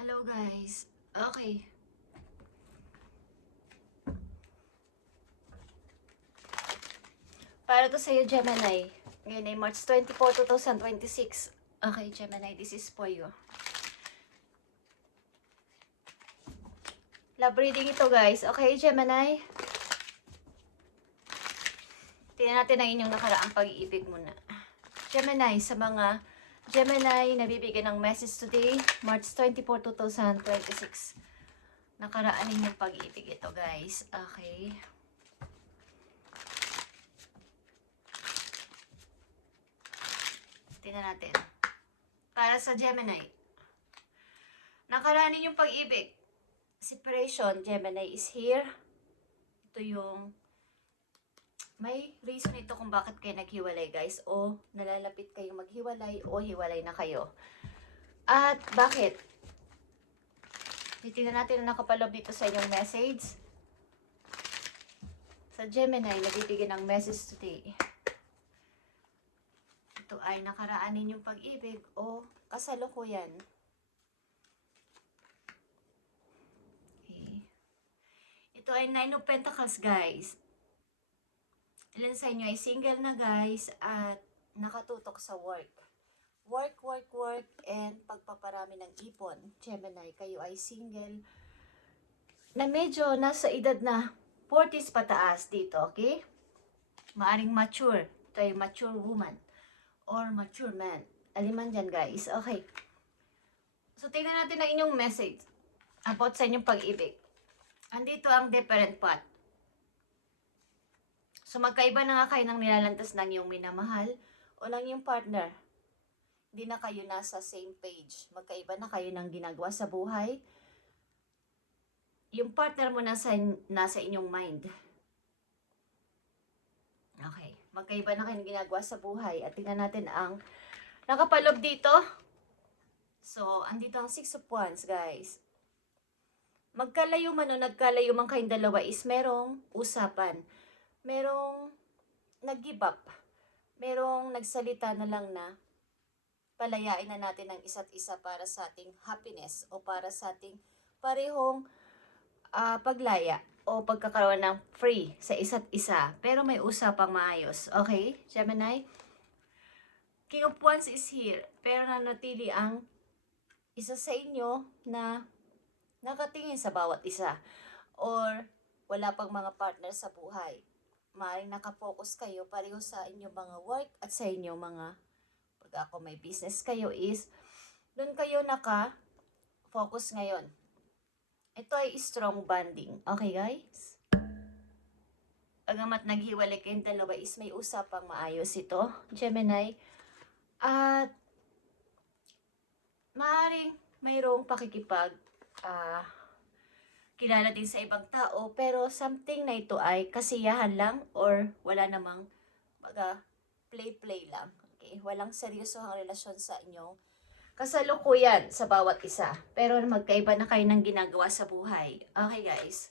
Hello guys. Okay. Para to sa'yo, Gemini. Ngayon ay March 24, 2026. Okay, Gemini, this is for you. Love reading ito, guys. Okay, Gemini? Tingnan natin ang inyong nakaraang pag-iibig muna. Gemini, sa mga Gemini na bibigyan ng message today, March 24, 2026. Nakaraan ninyong pag-iibig ito, guys. Okay. Tingnan natin. Para sa Gemini. Nakaraan ninyong pag-ibig. Separation, Gemini is here. Ito yung may reason ito kung bakit kayo naghiwalay, guys, o nalalapit kayong maghiwalay o hiwalay na kayo. At bakit? Titingnan natin ang nakapaloob dito sa inyong message. Sa Gemini, nabibigyan ng message today. Ito ay nakaraan ninyong pag-ibig o kasalukuyan. Okay. Ito ay Nine of Pentacles, guys. Ilan sa inyo ay single na, guys, at nakatutok sa work. Work, and pagpaparami ng ipon. Gemini, kayo ay single na medyo nasa edad na 40s pataas dito, okay? Maaring mature. Ito ay mature woman or mature man. Aliman dyan, guys. Okay. So, tingnan natin ang inyong message about sa inyong pag-ibig. Andito ang different path. So, magkaiba na nga kayo ng nilalantas ng iyong minamahal o ng iyong partner. Hindi na kayo nasa same page. Magkaiba na kayo ng ginagawa sa buhay. Yung partner mo nasa inyong mind. Okay. Magkaiba na kayo ng ginagawa sa buhay. At tingnan natin ang nakapaloob dito. So, andito ang Six of Wands, guys. Magkalayo man o nagkalayo man kayong dalawa is merong usapan. Merong nag-give up. Merong nagsalita na lang na palayain na natin ang isa't isa para sa ating happiness o para sa ating parehong paglaya o pagkakaroon ng free sa isa't isa. Pero may usapang maayos. Okay, Gemini? King of Wands is here. Pero nanatili ang isa sa inyo na nakatingin sa bawat isa. Or wala pang mga partner sa buhay. Maaaring nakafocus kayo pareho sa inyong mga work at sa inyong mga, pag ako may business kayo is, doon kayo naka-focus ngayon. Ito ay strong bonding. Okay, guys? Agamat naghiwalay kayong dalawa is may usapang maayos ito, Gemini. At maaaring mayroong pakikipag kilala din sa ibang tao, pero something na ito ay kasiyahan lang or wala namang play lang. Okay? Walang seryosohang relasyon sa inyong kasalukuyan sa bawat isa. Pero magkaiba na kayo ng ginagawa sa buhay. Okay, guys?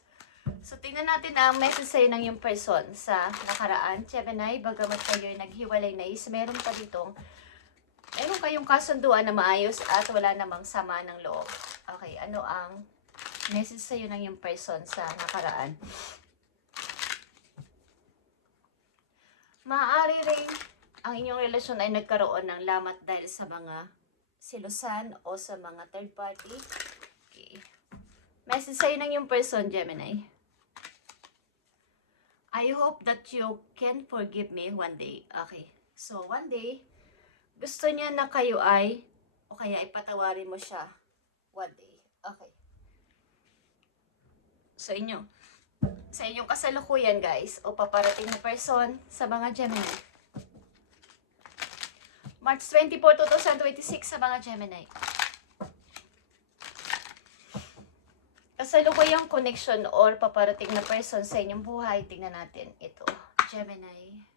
So, tingnan natin ang message sa'yo ng yung person sa nakaraan. Gemini, bagamat kayo ay naghiwalay na is, meron kayong kasunduan na maayos at wala namang sama ng loob. Okay, ano ang message sa'yo ng yung person sa nakaraan? Maaari rin ang inyong relasyon ay nagkaroon ng lamat dahil sa mga silusan o sa mga third party. Okay. Message sa'yo ng yung person, Gemini. I hope that you can forgive me one day. Okay. So, one day, gusto niya na kayo ay, o kaya ipatawarin mo siya one day. Okay. So, sa inyong kasalukuyan, guys, o paparating na person sa mga Gemini. March 24, 2026 sa mga Gemini. Kasalukuyang connection or paparating na person sa inyong buhay. Tingnan natin ito, Gemini.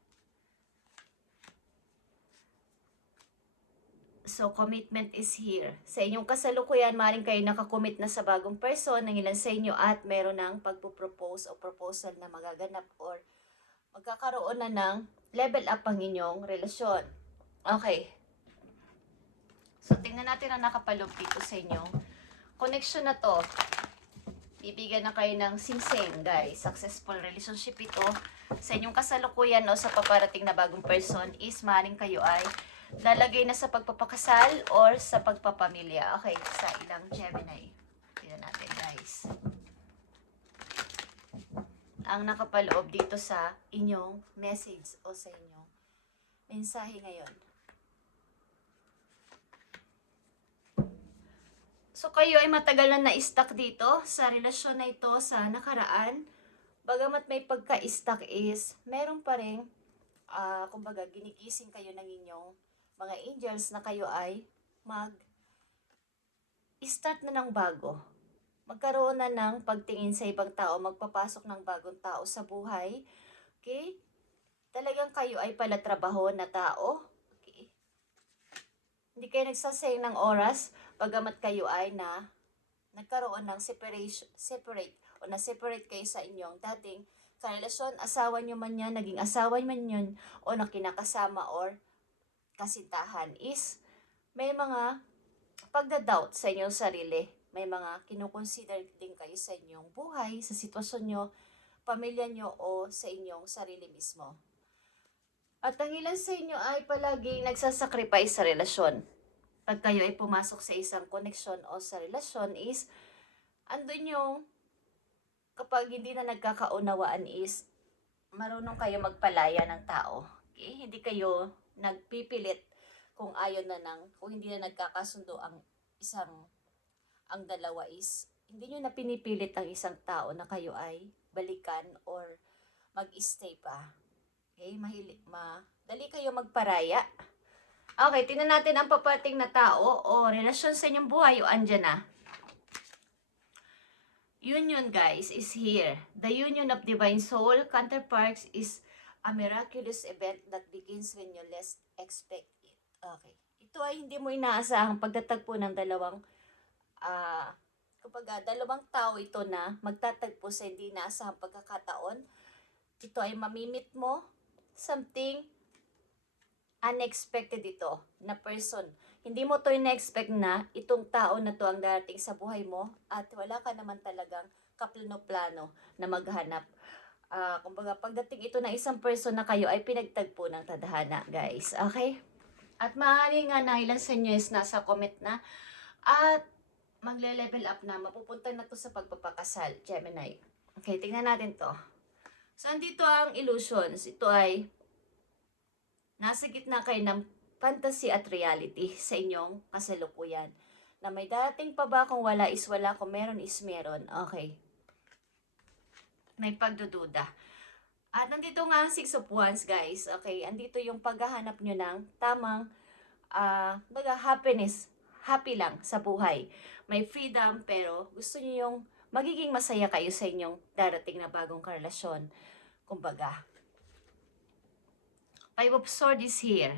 So, commitment is here. Sa inyong kasalukuyan, maaaring kayo nakakommit na sa bagong person ng ilan sa inyo at meron ng pagpupropose o proposal na magaganap or magkakaroon na ng level up ang inyong relasyon. Okay. So, tingnan natin ang nakapaloob dito sa inyong connection na to, bibigyan na kayo ng singsing, guys. Successful relationship ito sa inyong kasalukuyan o sa paparating na bagong person is maaaring kayo ay lalagay na sa pagpapakasal or sa pagpapamilya. Okay, sa ilang Gemini. Tignan natin, guys. Ang nakapaloob dito sa inyong message o sa inyong mensahe ngayon. So, kayo ay matagal na na-stuck dito sa relasyon na ito sa nakaraan. Bagamat may pagka-stuck is, meron pa rin, kumbaga, ginigising kayo ng inyong mga angels na kayo ay mag-start na ng bago. Magkaroon na ng pagtingin sa ibang tao, magpapasok ng bagong tao sa buhay. Okay? Talagang kayo ay palatrabaho na tao. Okay? Hindi kayo nagsasayang ng oras, bagamat kayo ay nagkaroon ng separate o na-separate kayo sa inyong dating karelasyon, asawa nyo man yan, naging asawa man yun, o nakinakasama or kasintahan is may mga pagda-doubt sa inyong sarili. May mga kinukonsider din kayo sa inyong buhay, sa sitwasyon nyo, pamilya nyo, o sa inyong sarili mismo. At ang ilan sa inyo ay palaging nagsasacrifice sa relasyon. Pag kayo ay pumasok sa isang koneksyon o sa relasyon is, andun yung, kapag hindi na nagkakaunawaan is, marunong kayo magpalaya ng tao. Okay? Hindi kayo nagpipilit kung kung hindi na nagkakasundo ang dalawa is, hindi nyo na pinipilit ang isang tao na kayo ay balikan or mag-stay pa. Okay? Dali kayo magparaya. Okay, tingnan natin ang papating na tao o relasyon sa inyong buhay o andyan na. Union, guys, is here. The union of divine soul counterparts is a miraculous event that begins when you least expect it. Okay. Ito ay hindi mo inaasahang pagtatagpo ng dalawang tao ito na magtatagpo sa hindi inaasahang pagkakataon. Ito ay mamimit mo something unexpected ito na person. Hindi mo to ina-expect na itong tao na to ang darating sa buhay mo at wala ka naman talagang kaplano-plano na maghanap. Kumbaga, pagdating ito ng isang person na kayo ay pinagtagpo ng tadhana, guys. Okay? At maaari nga na ilan sa inyo is nasa comment na at magle-level up na, mapupunta na to sa pagpapakasal, Gemini. Okay, tingnan natin to. So, andito ang illusions. Ito ay nasa gitna kayo ng fantasy at reality sa inyong kasalukuyan. Na may dating pa ba kung wala is wala, kung meron is meron. Okay. May pagdududa. At nandito nga ang 6 of Wands, guys. Okay, andito yung paghahanap nyo ng tamang happiness. Happy lang sa buhay. May freedom, pero gusto nyo yung magiging masaya kayo sa inyong darating na bagong karelasyon. Kumbaga, 5 of Swords is here.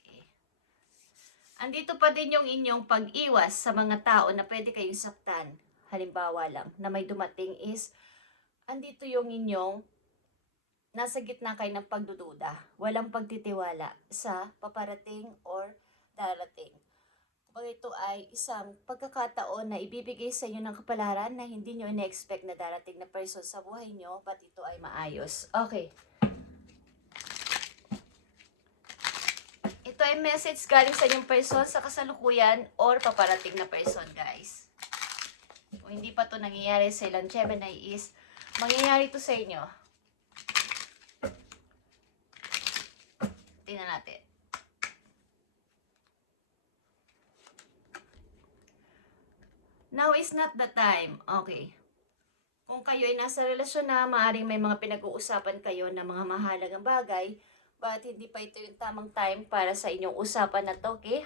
Okay. Andito pa din yung inyong pag-iwas sa mga tao na pwede kayong saktan. Halimbawa lang, na may dumating is, andito yung inyong nasa gitna kayo ng pagdududa. Walang pagtitiwala sa paparating or darating. Kapag ito ay isang pagkakataon na ibibigay sa inyo ng kapalaran na hindi nyo ina-expect na darating na person sa buhay nyo, but ito ay maayos. Okay. Ito ay message galing sa inyong person sa kasalukuyan or paparating na person, guys. Kung hindi pa ito nangyayari sa ilang Gemini is, mangyayari ito sa inyo. Tingnan natin. Now is not the time. Okay. Kung kayo ay nasa relasyon na, maaaring may mga pinag-uusapan kayo na mga mahalagang bagay, but hindi pa ito yung tamang time para sa inyong usapan na to, okay?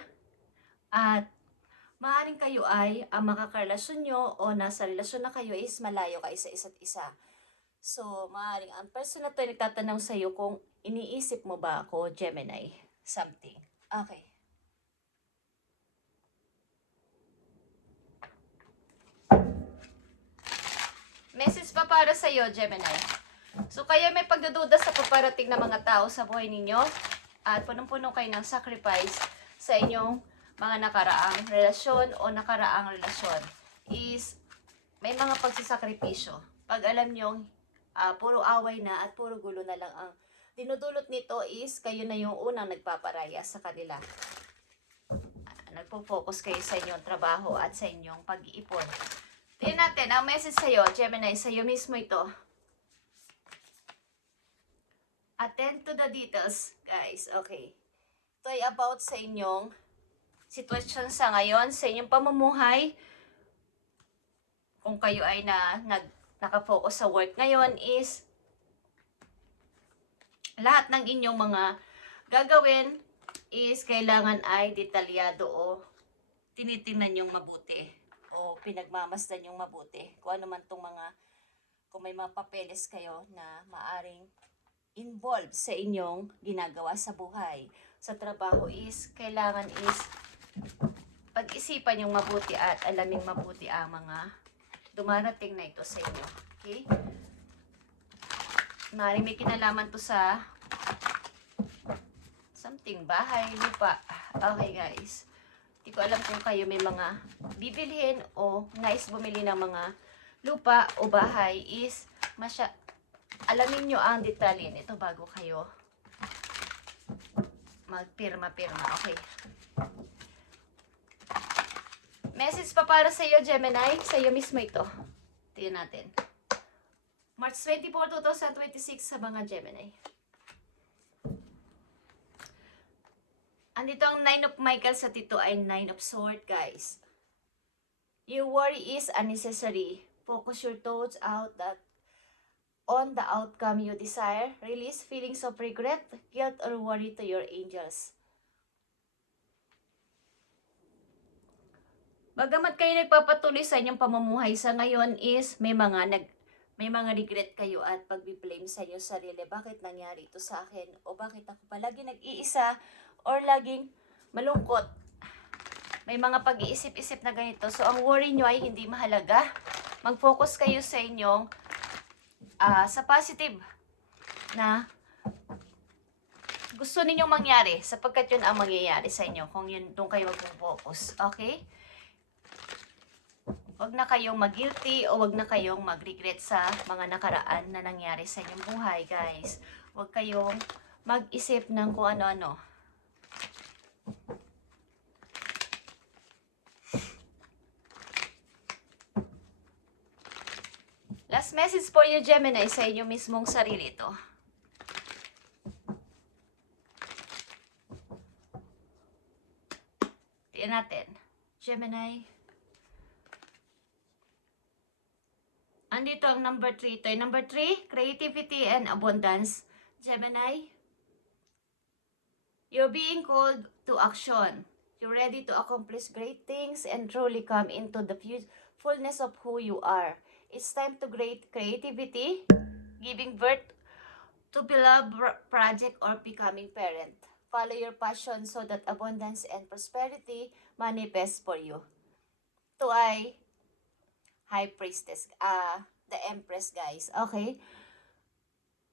At maaaring kayo ay ang makakarelasyon nyo o nasa relasyon na kayo is malayo kayo sa isa't isa. So, maaaring ang person na to ay nagtatanong sa iyo kung iniisip mo ba ako, Gemini, something. Okay. Message pa para sa iyo, Gemini. So, kayo may pagdududa sa paparating na mga tao sa buhay ninyo at punong-puno kayo ng sacrifice sa inyong mga nakaraang relasyon o nakaraang relasyon is may mga pagsasakripisyo. Pag alam nyong puro away na at puro gulo na lang ang dinudulot nito is kayo na yung unang nagpaparaya sa kanila. Nagpo-focus kayo sa inyong trabaho at sa inyong pag-iipon. Tingnan natin, ang message sa'yo, Gemini, sa'yo mismo ito. Attend to the details, guys. Okay. Ito ay about sa inyong sitwasyon sa ngayon, sa inyong pamumuhay. Kung kayo ay nakafocus sa work ngayon is lahat ng inyong mga gagawin is kailangan ay detalyado o tinitingnan yung mabuti o pinagmamasdan yung mabuti. Kung ano man tong kung may mga papeles kayo na maaring involved sa inyong ginagawa sa buhay. Sa trabaho is, kailangan is pag-isipan yung mabuti at alaming mabuti ang mga dumarating na ito sa inyo. Okay? Maaaring may kinalaman to sa something, bahay, lupa. Okay guys. Hindi ko alam kung kayo may mga bibilhin o nais bumili ng mga lupa o bahay is alamin nyo ang detalye nito bago kayo magpirma-pirma. Okay. Message pa para sa iyo, Gemini. Sa iyo mismo ito. Tingnan natin. March 24, 2026 sa mga Gemini. Andito ang 9 of Michaels at ito ay 9 of Swords, guys. Your worry is unnecessary. Focus your thoughts on the outcome you desire. Release feelings of regret, guilt, or worry to your angels. Bagamat kayo nagpapatuloy sa inyong pamumuhay sa ngayon is may mga regret kayo at pagbi-blame sa inyong sarili. Bakit nangyari ito sa akin? O bakit ako palagi nag-iisa or laging malungkot? May mga pag-iisip-isip na ganito. So, ang worry nyo ay hindi mahalaga. Mag-focus kayo sa inyong sa positive na gusto ninyong mangyari sapagkat yun ang mangyayari sa inyo kung yun doon kayo mag-focus. Okay? Huwag na kayong mag-guilty o huwag na kayong mag-regret sa mga nakaraan na nangyari sa inyong buhay, guys. Huwag kayong mag-isip ng kung ano-ano. Last message for you, Gemini, sa inyo mismong sarili ito. Tingnan natin. Gemini. Andito ang number 3. Ito yung number 3, creativity and abundance. Gemini. You're being called to action. You're ready to accomplish great things and truly come into the fullness of who you are. It's time to create creativity, giving birth to beloved project or becoming parent. Follow your passion so that abundance and prosperity manifest for you. Ito ay High Priestess, the Empress, guys. Okay?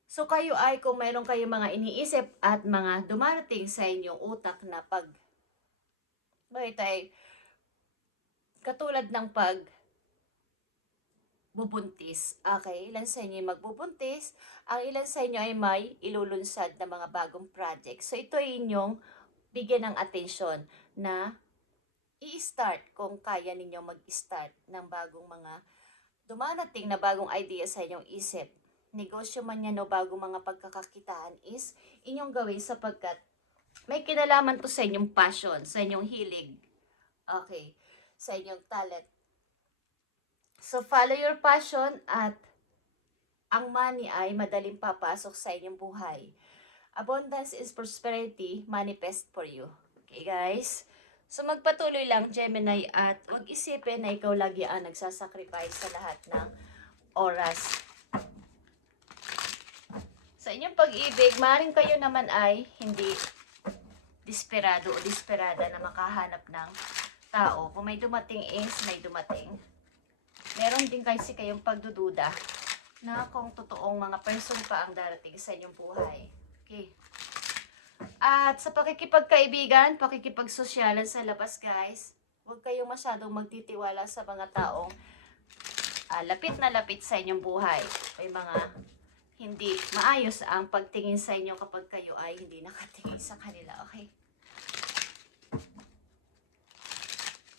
So kayo ay kung mayroon kayong mga iniisip at mga dumarating sa inyong utak na bakit ay katulad ng bubuntis. Okay, ilan sa inyo ay magbubuntis, ang ilan sa inyo ay may ilulunsad na mga bagong project. So ito ay inyong bigyan ng attention na i-start kung kaya ninyo mag-start ng bagong mga dumarating na bagong idea sa inyong isip. Negosyo man yan o bagong mga pagkakakitaan is inyong gawin sapagkat may kinalaman to sa inyong passion, sa inyong hilig. Okay, sa inyong talent. So, follow your passion at ang money ay madaling papasok sa inyong buhay. Abundance is prosperity manifest for you. Okay, guys? So, magpatuloy lang, Gemini, at huwag isipin na ikaw lagi ang nagsasacrifice sa lahat ng oras. Sa inyong pag-ibig, maaaring kayo naman ay hindi desperado o desperada na makahanap ng tao. Kung may dumating is may dumating. Meron din kasi kayong pagdududa na kung totoong mga person pa ang darating sa inyong buhay. Okay. At sa pakikipagkaibigan, pakikipagsosyalan sa labas, guys, huwag kayong masyadong magtitiwala sa mga taong lapit na lapit sa inyong buhay. May mga hindi maayos ang pagtingin sa inyo kapag kayo ay hindi nakatingin sa kanila, okay?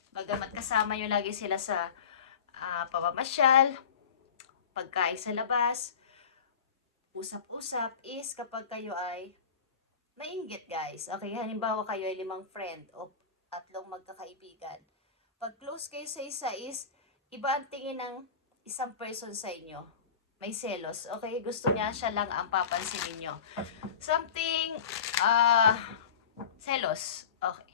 Bagamat kasama nyo lagi sila sa pamamasyal, pagkain sa labas, usap-usap is kapag kayo ay mainggit, guys. Okay, halimbawa kayo ay 5 friend o 3 magkakaibigan. Pag close kayo sa isa is, iba ang tingin ng isang person sa inyo. May selos, okay? Gusto niya siya lang ang papansinin nyo. Something, selos, okay.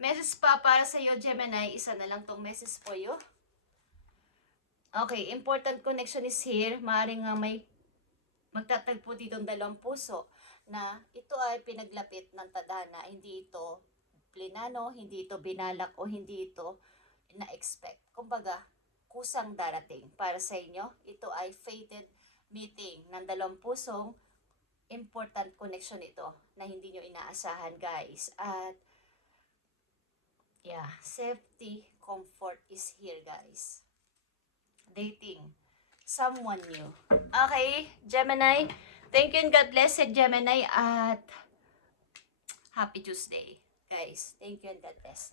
Message pa para sa iyo, Gemini. Isa na lang tong message for you. Okay, important connection is here. Maaaring nga may magtatagpo dito ng 2 puso na ito ay pinaglapit ng tadhana. Hindi ito plinano, hindi ito binalak, o hindi ito na-expect. Kumbaga, kusang darating para sa inyo. Ito ay fated meeting ng 2 pusong important connection ito na hindi nyo inaasahan, guys. At yeah, safety, comfort is here, guys. Dating someone new. Okay, Gemini. Thank you and God bless it, Gemini. At happy Tuesday, guys. Thank you and God bless.